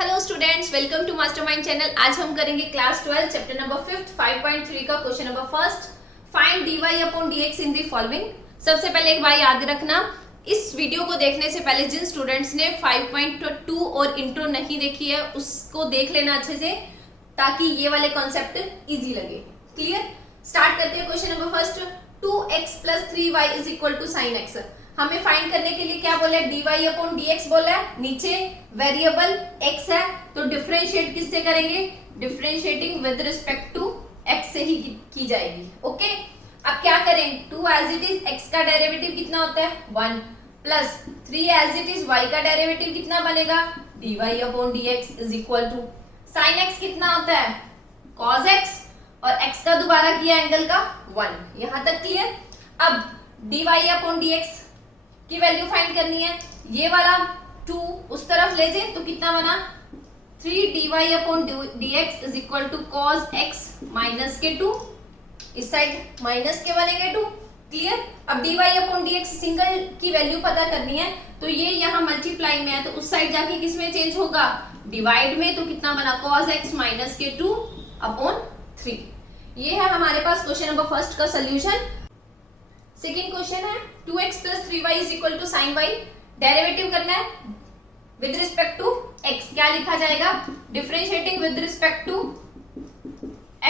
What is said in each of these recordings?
Hello students, welcome to mastermind channel. आज हम करेंगे क्लास 12 चैप्टर नंबर 5 5.3 का question number first, find dy upon dx in the following. सबसे पहले एक बात याद रखना, इस वीडियो को देखने से पहले जिन स्टूडेंट्स ने 5.2 और इंट्रो नहीं देखी है उसको देख लेना अच्छे से, ताकि ये वाले कॉन्सेप्ट इजी लगे। क्लियर? स्टार्ट करते हैं question number first. 2x plus 3y is equal to sine x। हमें फाइंड करने के लिए क्या बोला है? dy अपॉन dx बोला है। नीचे वेरिएबल x है तो डिफरेंशिएट किससे करेंगे? Differentiating with respect to x से ही की जाएगी। ओके, अब क्या करें? 2 एज इट इज x का डेरिवेटिव कितना होता है? 1 plus 3 as it is y का डेरिवेटिव कितना बनेगा? dy upon dx is equal to sine x कितना होता है? cos x और x का दोबारा किया एंगल का 1। यहां तक क्लियर? अब dy अपॉन dx की वैल्यू फाइंड करनी है। ये वाला 2 उस तरफ ले जाए तो कितना बना? 3 dy upon dx is equal to cos x minus के 2। इस साइड माइनस के बनेंगे 2। क्लियर? अब dy अपॉन dx सिंगल की वैल्यू पता करनी है तो ये यहाँ मल्टीप्लाई में है तो उस साइड जाके किस में चेंज होगा? डिवाइड में। तो कितना बना? cos x माइनस के 2 अपॉन 3। ये है हमारे पास क्वेश्चन नंबर फर्स्ट का सोल्यूशन। सेकेंड क्वेश्चन है 2x plus 3y is equal to sine y। Derivative करना है विद रिस्पेक्ट टू x। क्या लिखा जाएगा? Differentiating with respect to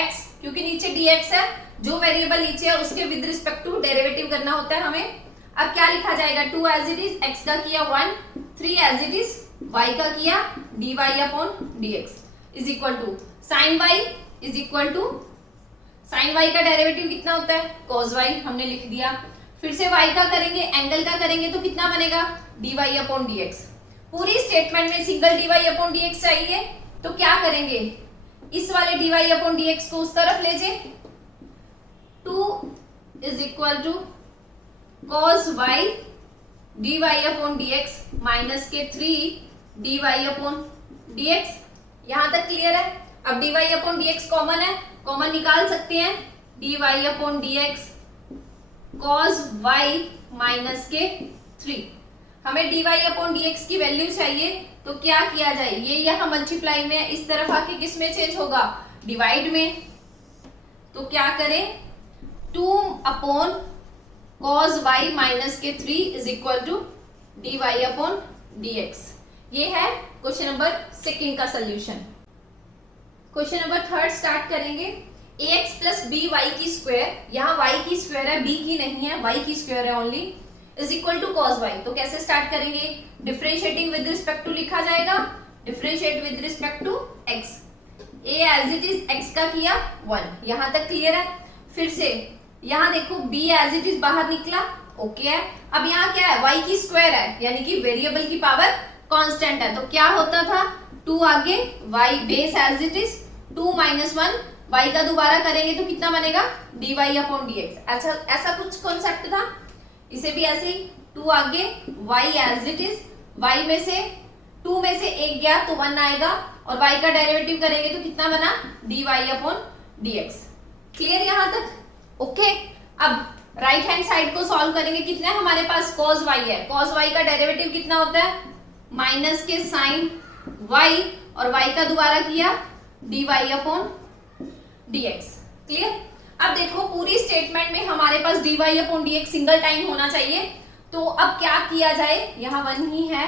x, क्योंकि नीचे dx है, जो वेरिएबल नीचे है उसके विद रिस्पेक्ट टू डेरिवेटिव करना होता है हमें। अब क्या लिखा जाएगा? 2 एज इट इज x का किया 1, 3 एज इट इज y का किया dy upon dx is equal to sine y is equal to sine y का डेरिवेटिव कितना होता है? cos y हमने लिख दिया। फिर से y का करेंगे, एंगल का करेंगे तो कितना बनेगा? dy upon dx। पूरी स्टेटमेंट में सिंगल dy अपॉन dx चाहिए तो क्या करेंगे? इस वाले dy अपॉन dx को उस तरफ ले जाए। 2 is equal to cos y dy upon dx minus के 3 dy अपॉन dx। यहां तक क्लियर है? अब dy अपॉन dx कॉमन है, कॉमन निकाल सकते हैं। dy upon dx cos y minus के 3। हमें dy अपॉन dx की वैल्यू चाहिए तो क्या किया जाए? ये यहाँ मल्टीप्लाई में, इस तरफ आके किस में चेंज होगा? डिवाइड में। तो क्या करें? 2 अपॉन cos y माइनस के 3 is equal to dy upon dx। ये है क्वेश्चन नंबर सेकेंड का solution. Question number third start करेंगे। ax प्लस बी वाई की स्क्वायर, यहाँ y की स्क्वायर है, b की नहीं है, y की स्क्वायर है only, is equal to cos y। तो कैसे स्टार्ट करेंगे? डिफरेंशिएटिंग विद रिस्पेक्ट टू लिखा जाएगा, differentiate with respect to x। a as it is x का किया 1। यहां तक क्लियर है? फिर से यहाँ देखो b एज इट इज बाहर निकला, ओके है। अब यहाँ क्या है? y की स्क्वायर है, यानी कि वेरिएबल की पावर कांस्टेंट है। तो क्या होता था? 2 आगे, y base as it is 2 minus 1, y का दोबारा करेंगे तो कितना बनेगा? dy upon dx। ऐसा कुछ कॉन्सेप्ट था। इसे भी ऐसे ही 2 आगे, y as it is, y में से 2 में से 1 गया तो 1 आएगा और y का डेरिवेटिव करेंगे तो कितना बना? dy upon dx। क्लियर यहां तक? ओके। अब राइट हैंड साइड को सॉल्व करेंगे। कितना है हमारे पास? cos y है। cos y का डेरिवेटिव कितना होता है? माइनस के साइन y और y का दोबारा किया dy अपॉन dx। क्लियर? अब देखो पूरी स्टेटमेंट में हमारे पास dy upon dx single time होना चाहिए। तो अब क्या किया जाए? यहाँ 1 ही है।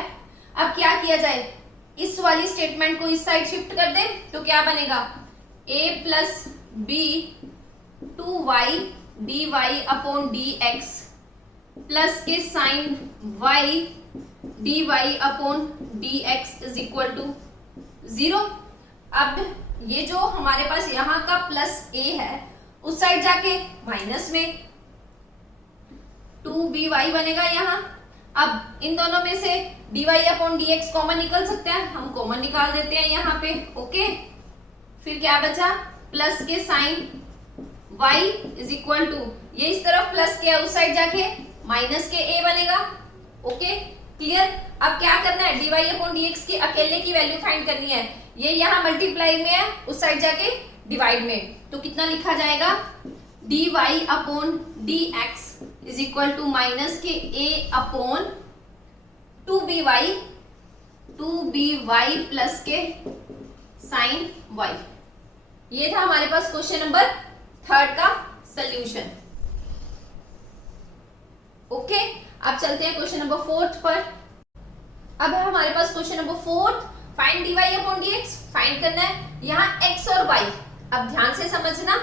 अब क्या किया जाए? इस वाली स्टेटमेंट को इस साइड शिफ्ट कर दे तो क्या बनेगा? a plus B 2y dy upon dx plus के sine y dy upon dx is equal to 0। अब ये जो हमारे पास यहाँ का प्लस a है उस साइड जाके माइनस में 2by बनेगा यहाँ। अब इन दोनों में से dy अपॉन dx कॉमन निकल सकते हैं, हम कॉमन निकाल देते हैं यहाँ पे। ओके, फिर क्या बचा? प्लस के sine y is equal to, ये इस तरफ प्लस किया उस साइड जाके माइनस के a बनेगा। Okay, clear? अब क्या करना है? dy अपॉन dx की अकेले की वैल्यू फाइंड करनी है। ये यहाँ मल्टीप्लाई में है, उस साइड जाके डिवाइड में। तो कितना लिखा जाएगा? dy upon dx is equal to minus के a upon 2by 2by plus के साइन y। ये था हमारे पास क्वेश्चन नंबर 3 का सॉल्यूशन। ओके, अब चलते हैं क्वेश्चन नंबर 4 पर। अब है हमारे पास question number 4, find dy upon dx। Find करना है यहाँ x और y। अब ध्यान से समझना,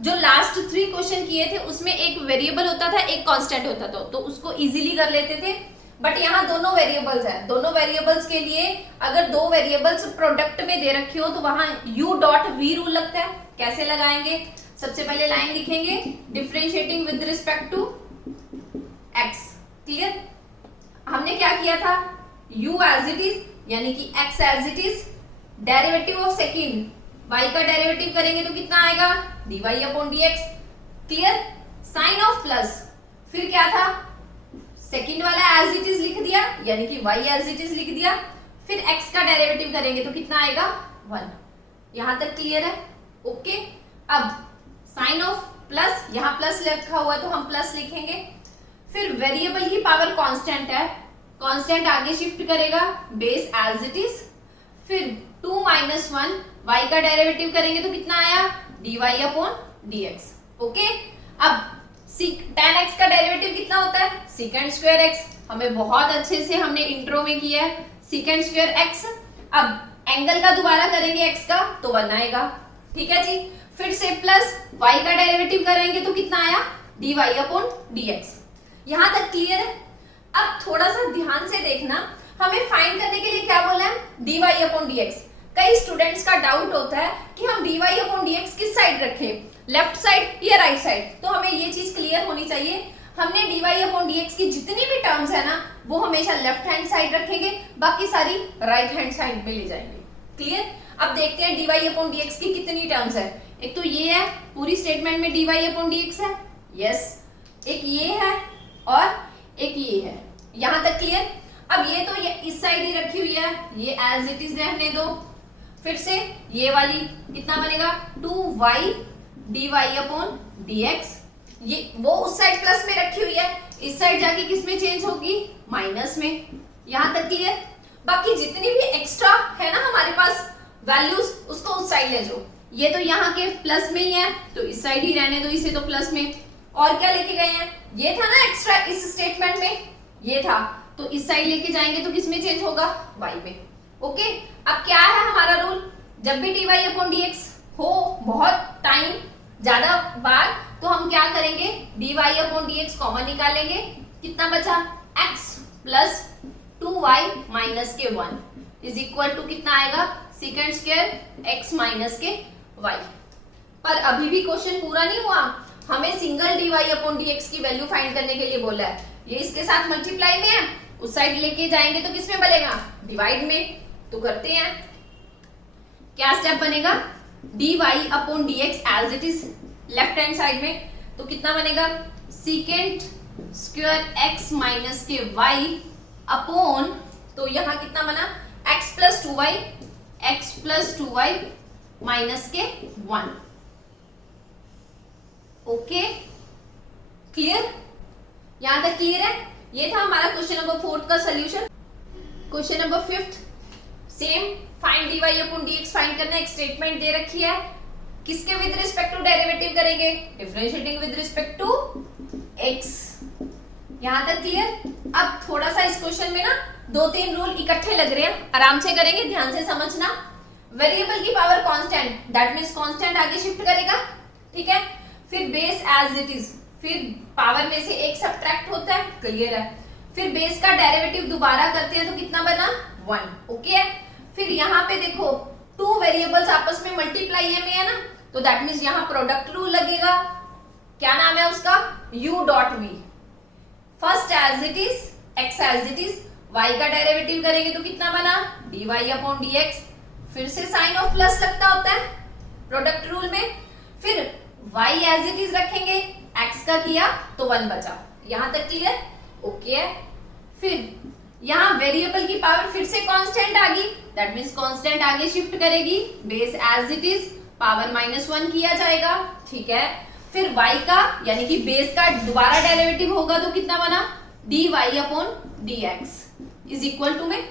जो लास्ट 3 क्वेश्चन किए थे उसमें एक वेरिएबल होता था, एक कांस्टेंट होता था, तो उसको इजीली कर लेते थे। बट यहाँ दोनों वेरिएबल्स हैं। दोनों वेरिएबल्स के लिए अगर 2 वेरिएबल्स प्रोडक्ट में दे रखी हो तो वहां u डॉट v रूल लगता है। कैसे लगाएंगे? सबसे पहले लाइन लिखेंगे differentiating with respect to x। Clear? हमने क्या किया था, u एज इट इज यानी कि x as it is, derivative of second y का डेरिवेटिव करेंगे तो कितना आएगा, dy upon dx। Clear? Sine of plus, फिर क्या था, सेकंड वाला एज इट इज लिख दिया यानी कि y एज इट इज लिख दिया, फिर x का डेरिवेटिव करेंगे तो कितना आएगा, 1। यहां तक क्लियर है? ओके, अब साइन ऑफ प्लस, यहां प्लस लिखा हुआ है तो हम प्लस लिखेंगे। फिर वेरिएबल की पावर कांस्टेंट है, कांस्टेंट आगे शिफ्ट करेगा, बेस एज इट इज, फिर 2 - 1 y का डेरिवेटिव करेंगे तो कितना आया, dy अपॉन dx। ओके, अब tan x का डेरिवेटिव कितना होता है, secant स्क्वायर x। हमें बहुत अच्छे से हमने इंट्रो में किया है, secant स्क्वायर x। अब एंगल का दोबारा करेंगे x का तो 1 आएगा। ठीक है जी, फिर से प्लस y का डेरिवेटिव करेंगे तो कितना आया, dy अपॉन dx। यहां तक क्लियर है? अब थोड़ा सा ध्यान से देखना, हमें फाइंड करने के लिए क्या बोला है, dy अपॉन dx। कई स्टूडेंट्स का डाउट होता है कि हम dy अपॉन dx किस साइड रखें, लेफ्ट साइड या राइट साइड। तो हमें ये चीज क्लियर होनी चाहिए, हमने dy अपॉन dx की जितनी भी टर्म्स है ना वो हमेशा लेफ्ट हैंड साइड रखेंगे, बाकी सारी राइट हैंड साइड में ले जाएंगे। क्लियर? अब देखते हैं dy अपॉन dx की कितनी टर्म्स है। एक तो ये है, पूरी स्टेटमेंट में dy अपॉन dx है, यस। एक ये है और एक ये है। यहां तक क्लियर? अब ये तो ये इस साइड ही रखी हुई है, ये एज इट इज रहने दो। फिर से ये वाली कितना बनेगा, 2y dy अपॉन dx। ये वो उस साइड प्लस में रखी हुई है, इस साइड जाके किस में चेंज होगी, माइनस में। यहां तक क्लियर? बाकी जितनी भी एक्स्ट्रा है ना हमारे पास वैल्यूज, उसको उस साइड ले जाओ। ये तो यहाँ के प्लस में ही है तो इस साइड ही रहने दो इसे, तो प्लस में। और क्या लेके गए हैं, ये था ना एक्स्ट्रा इस स्टेटमेंट में, ये था, तो इस साइड लेके जाएंगे तो किस में चेंज होगा, y में। ओके, अब क्या है हमारा रूल, जब भी dy अपॉन dx हो बहुत टाइम ज्यादा बार तो हम क्या करेंगे, dy अपॉन dx कॉमन निकालेंगे, कितना बचा, x प्लस 2y माइनस के 1 इज इक्वल टू कितना आएगा, सेकंड स्क्वायर x माइनस के y। पर अभी भी क्वेश्चन पूरा नहीं हुआ, हमें सिंगल dy अपॉन dx की वैल्यू फाइंड करने के लिए बोला है। ये इसके साथ मल्टीप्लाई में है, उस साइड लेके जाएंगे तो किसमें बनेगा, डिवाइड में। तो करते हैं, क्या स्टेप बनेगा, dy upon dx as it is left hand side में, तो कितना बनेगा, सेकंड स्क्वायर x माइनस के y अपॉन, तो यहां कितना बना, x प्लस 2y माइनस के 1। Okay, clear? यहां तक क्लियर है? ये था हमारा क्वेश्चन नंबर 4 का solution. Question number 5 same, find dy upon dx find करना। एक स्टेटमेंट दे रखी है, किसके विद रिस्पेक्ट टू डेरिवेटिव करेंगे, differentiating with respect to x। यहां तक क्लियर? अब थोड़ा सा इस क्वेश्चन में ना 2-3 रूल इकट्ठे लग रहे हैं, आराम से करेंगे, ध्यान से समझना। वेरिएबल की power constant, that means constant आगे शिफ्ट करेगा, ठीक है। फिर बेस एज इट इज, फिर पावर में से एक सब्ट्रैक्ट होता है, क्लियर है। फिर बेस का डेरिवेटिव दोबारा करते हैं तो कितना बना, 1। ओके है। फिर यहाँ पे देखो 2 वेरिएबल्स आपस में मल्टीप्लाई में है ना, तो दैट मींस यहाँ प्रोडक्ट रूल लगेगा। क्या नाम है उसका, u dot v। First as it is, x as it is, y का डेरिवेटिव करेंगे तो कितना बना, dy अपॉन dx। फिर से साइन ऑफ प्लस लगता होता है प्रोडक्ट रूल में। फिर y एज इट इज रखेंगे, x का किया तो 1 बचा। यहां तक क्लियर? ओके है। फिर यहाँ वेरिएबल की पावर फिर से कांस्टेंट आ गई, दैट मींस कांस्टेंट आगे शिफ्ट करेगी, base as it is, power -1 किया जाएगा, ठीक है। फिर y का यानी कि बेस का दोबारा डेरिवेटिव होगा तो कितना बना, dy upon dx is equal to में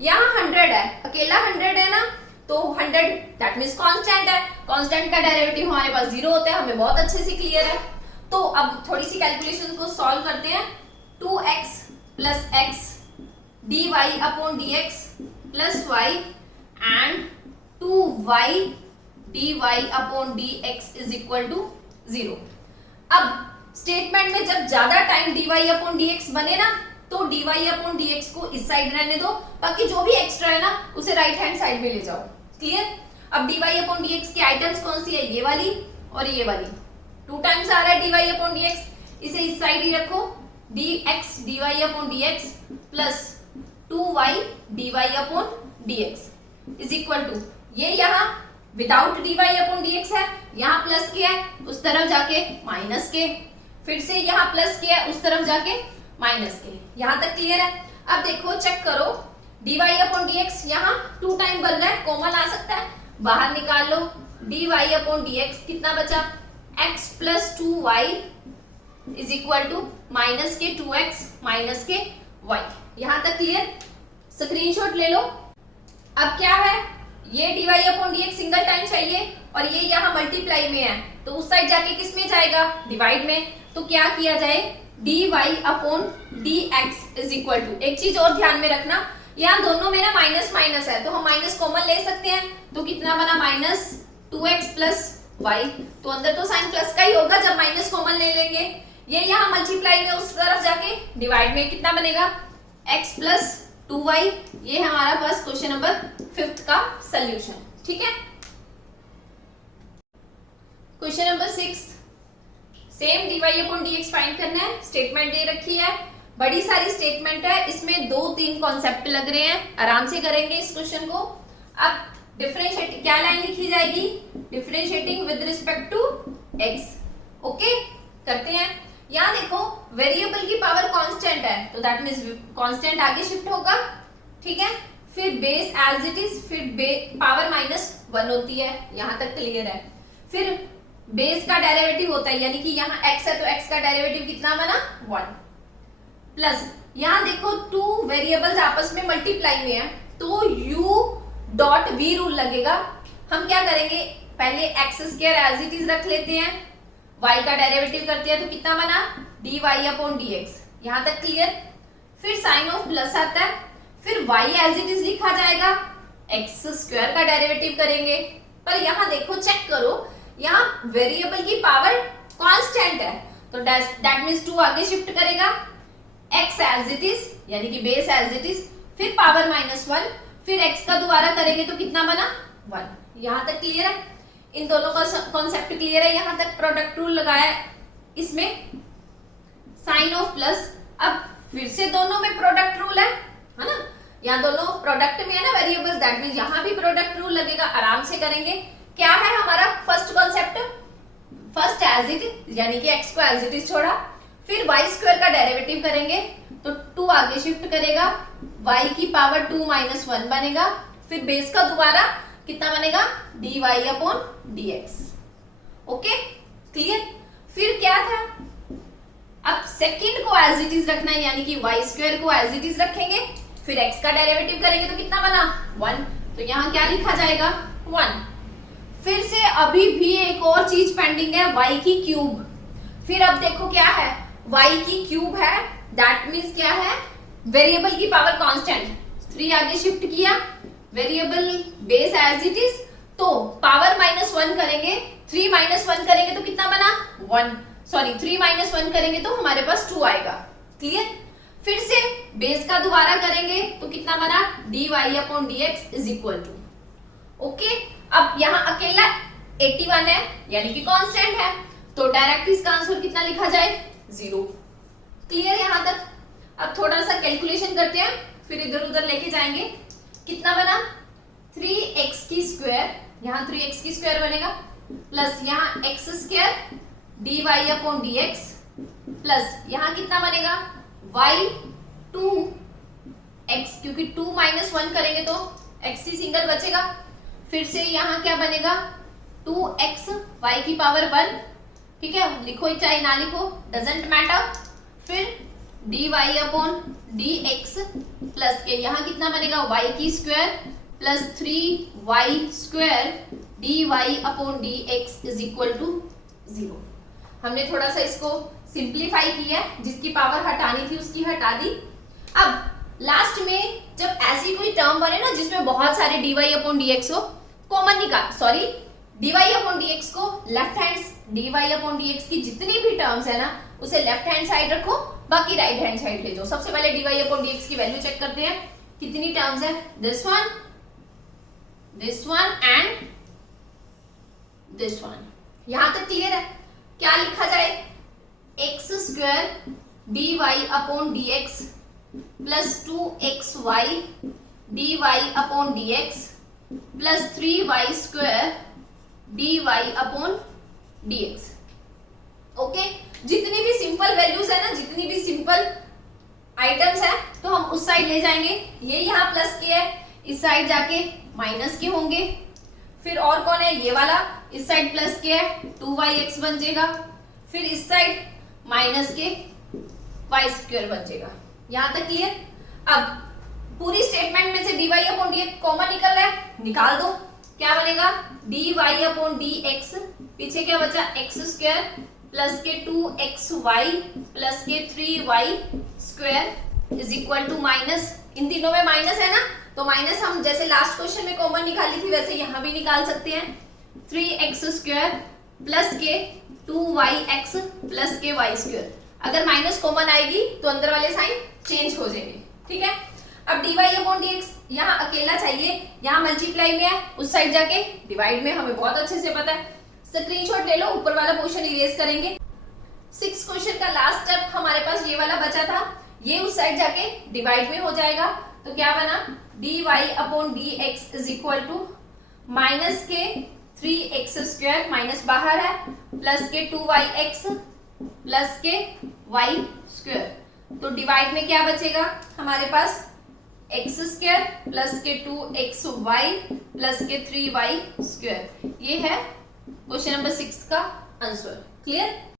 यहाँ 100 है, अकेला 100 है ना, तो 100 दैट मीन्स कांस्टेंट है, कांस्टेंट का डेरिवेटिव हमारे पास 0 होता है, हमें बहुत अच्छे से क्लियर है। तो अब थोड़ी सी कैलकुलेशन को सॉल्व करते हैं। 2x plus x dy upon dx plus y and 2y dy upon dx is equal to 0। अब स्टेटमेंट में जब ज्यादा टाइम dy अपॉन dx बने ना, तो dy अपॉन dx को इस साइड रहने दो, बाकी जो भी एक्स्ट्रा है ना उसे राइट हैंड साइड में ले जाओ। क्लियर? अब dy अपॉन dx की आइटम्स कौन सी है? ये वाली और ये वाली। 2 टाइम्स आ रहा है dy अपॉन dx, इसे इस साइड ही रखो। dx dy upon dx plus 2y dy upon dx is equal to, ये यहाँ विदाउट dy अपॉन dx है, यहाँ प्लस के है उस तरफ जाके माइनस के, फिर से यहाँ प्लस के है उस तरफ जाके माइनस के। यहाँ तक क्लियर है? अब देखो चेक करो, dy अपॉन dx यहाँ 2 टाइम बन रहा है, कॉमन आ सकता है, बाहर निकाल लो। dy अपॉन dx कितना बचा? x plus 2y is equal to minus के 2x माइनस के y। यहाँ तक क्लियर? स्क्रीनशॉट ले लो। अब क्या है, ये dy upon dx single time चाहिए और ये यहाँ मल्टीप्लाई में है, तो उस साइड जाके किस में जाएगा? डिवाइड में। तो क्या किया जाए? dy upon dx is equal to, एक चीज और ध्यान में रखना, यहाँ दोनों में ना माइनस माइनस है, तो हम माइनस कॉमन ले सकते हैं, तो कितना बना? Minus 2x plus y। तो अंदर तो साइन प्लस का ही होगा जब माइनस कॉमन ले लेंगे। ये यहाँ मल्टीप्लाई में उस तरफ जाके डिवाइड में कितना बनेगा? x plus 2y। ये है हमारा फर्स्ट क्वेश्चन नंबर 5 का सॉल्यूशन। ठीक है, question number 6, same dy upon dx find करना है। स्टेटमेंट दे रखी है, बड़ी सारी स्टेटमेंट है, इसमें 2-3 कॉन्सेप्ट लग रहे हैं, आराम से करेंगे इस क्वेश्चन को। अब डिफरेंशिएट क्या लाइन लिखी जाएगी? Differentiating with respect to x। Okay, करते हैं। यहाँ देखो वेरिएबल की पावर कांस्टेंट है, तो दैट मींस कांस्टेंट आगे शिफ्ट होगा। ठीक है, फिर बेस एज इट इज, फिर पावर -1 होती है, यहाँ तक क्लियर है। फिर बेस का डेरिवेटिव होता है, यानी कि यहाँ x है तो x का डेरिवेटिव कितना बना? 1 प्लस यहाँ देखो 2 वेरिएबल्स आपस में मल्टीप्लाई में है, तो u डॉट v रूल लगेगा। हम क्या करेंगे, पहले x square as it is रख लेते हैं, y का डेरिवेटिव करते हैं, तो कितना बना? dy upon dx। यहाँ तक क्लियर? फिर साइन ऑफ प्लस आता है, फिर y एज इट इज लिखा जाएगा, x स्क्वायर का डेरिवेटिव करेंगे। पर यहाँ देखो चेक करो, यहाँ वेरिएबल की पावर कांस्टेंट है, तो दैट मींस 2 आगे शिफ्ट करेगा, x एज इट इज यानी कि बेस एज इट इज, फिर पावर -1, फिर x का दोबारा करेंगे तो कितना बना? 1। यहाँ तक क्लियर है? इन दोनों का कॉन्सेप्ट क्लियर है? यहाँ तक प्रोडक्ट रूल लगाया इसमें, साइन ऑफ प्लस। अब फिर से दोनों में प्रोडक्ट रूल है ना, यहाँ दोनों प्रोडक्ट में है ना वेरिएबल्स, दैट मींस यहाँ भी प्रोडक्ट रूल लगेगा। आराम से करेंगे। क्या है हमारा first concept? First as it is यानी कि x को एज इट इज छोड़ा, फिर y स्क्वायर का डेरिवेटिव करेंगे, तो 2 आगे शिफ्ट करेगा, y की पावर 2 -1 बनेगा, फिर बेस का दोबारा कितना बनेगा? dy upon dx। Okay, clear? फिर क्या था, अब सेकंड को एज इट इज रखना है, यानी कि y स्क्वायर को एज इट इज रखेंगे, फिर x का डेरिवेटिव करेंगे तो कितना बना? 1। तो यहाँ क्या लिखा जाएगा? 1। फिर से अभी भी एक और चीज पेंडिंग है, y की क्यूब। फिर अब देखो क्या है, y की क्यूब है, दैट मीन्स क्या है? वेरिएबल की पावर कांस्टेंट, 3 आगे शिफ्ट किया, variable base as it is, तो पावर -1 करेंगे, 3 -1 करेंगे तो कितना बना? 1। सॉरी 3 -1 करेंगे तो हमारे पास 2 आएगा। क्लियर? फिर से बेस का दोबारा करेंगे तो कितना बना? dy upon dx is equal to. Okay, अब यहाँ अकेला 81 है, यानी कि कांस्टेंट है, तो डायरेक्ट इसका आंसर कितना लिखा जाए? 0। क्लियर यहाँ तक? अब थोड़ा सा कैलकुलेशन करते हैं, फिर इधर उधर लेके जाएंगे। कितना बना? 3x की स्क्वायर, यहाँ 3x की स्क्वायर बनेगा, प्लस यहाँ x square dy upon dx, plus यहाँ कितना बनेगा? y 2x, क्योंकि 2 -1 करेंगे तो x ही सिंगल बचेगा, फिर से यहाँ क्या बनेगा? 2x y की पावर 1। ठीक है, लिखो चाहे ना लिखो, डजेंट मैटर। फिर dy अपॉन dx प्लस के, यहाँ कितना बनेगा y की square plus 3y square dy upon dx is equal to 0। हमने थोड़ा सा इसको सिंप्लीफाई किया, जिसकी पावर हटानी थी उसकी हटा दी। अब लास्ट में जब ऐसी कोई टर्म बने ना जिसमें बहुत सारे dy अपॉन dx हो, कॉमन निकाल, सॉरी dy अपॉन dx को left hand, dy upon dx की जितनी भी टर्म्स है ना उसे लेफ्ट हैंड साइड रखो, बाकी राइट हैंड साइड ले जाओ। सबसे पहले dy अपॉन dx की वैल्यू चेक करते हैं, कितनी टर्म्स है, this one and this one. यहां तक क्लियर है? क्या लिखा जाए, x square dy upon dx plus 2xy dy upon dx plus 3y square dy upon dx। Okay, जितनी भी सिंपल वैल्यूज है ना, जितनी भी सिंपल आइटम्स है, तो हम उस साइड ले जाएंगे। ये यहाँ प्लस के है, इस साइड जाके माइनस के होंगे। फिर और कौन है, ये वाला, इस साइड प्लस के है, 2yx बन जाएगा। फिर इस साइड माइनस के y स्क्वायर बन जाएगा। यहां तक क्लियर? अब पूरी स्टेटमेंट में से dy अपॉन dx कॉमन निकल रहा है, निकाल दो। क्या बनेगा, dy अपॉन dx, पीछे क्या बचा, एक्स स्क्वायर प्लस के 2xy प्लस के 3y square is equal to minus, इन तीनों में माइनस है ना, तो माइनस हम जैसे लास्ट क्वेश्चन में कॉमन निकाली थी वैसे यहां भी निकाल सकते हैं। 3x स्क्वायर प्लस के 2yx प्लस के y स्क्वायर, अगर माइनस कॉमन आएगी तो अंदर वाले साइन चेंज हो जाएंगे। ठीक है, अब dy अपॉन dx यहाँ अकेला चाहिए, यहाँ मल्टीप्लाई में है, उस साइड जाके डिवाइड में, हमें बहुत अच्छे से पता है। स्क्रीनशॉट ले लो, ऊपर वाला पोर्शन इरेज करेंगे। 6 क्वेश्चन का लास्ट स्टेप हमारे पास ये वाला बचा था, ये उस साइड जाके डिवाइड में हो जाएगा। तो क्या बना, dy upon dx is equal to minus के 3x स्क्वायर, माइनस बाहर है, प्लस के 2yx प्लस के y स्क्वायर। तो डिवाइड में क्या बचेगा हमारे पास, एक्स स्क्वायर प्लस के 2xy प्लस के 3y स्क्वायर। ये है क्वेश्चन नंबर 6 का आंसर। क्लियर?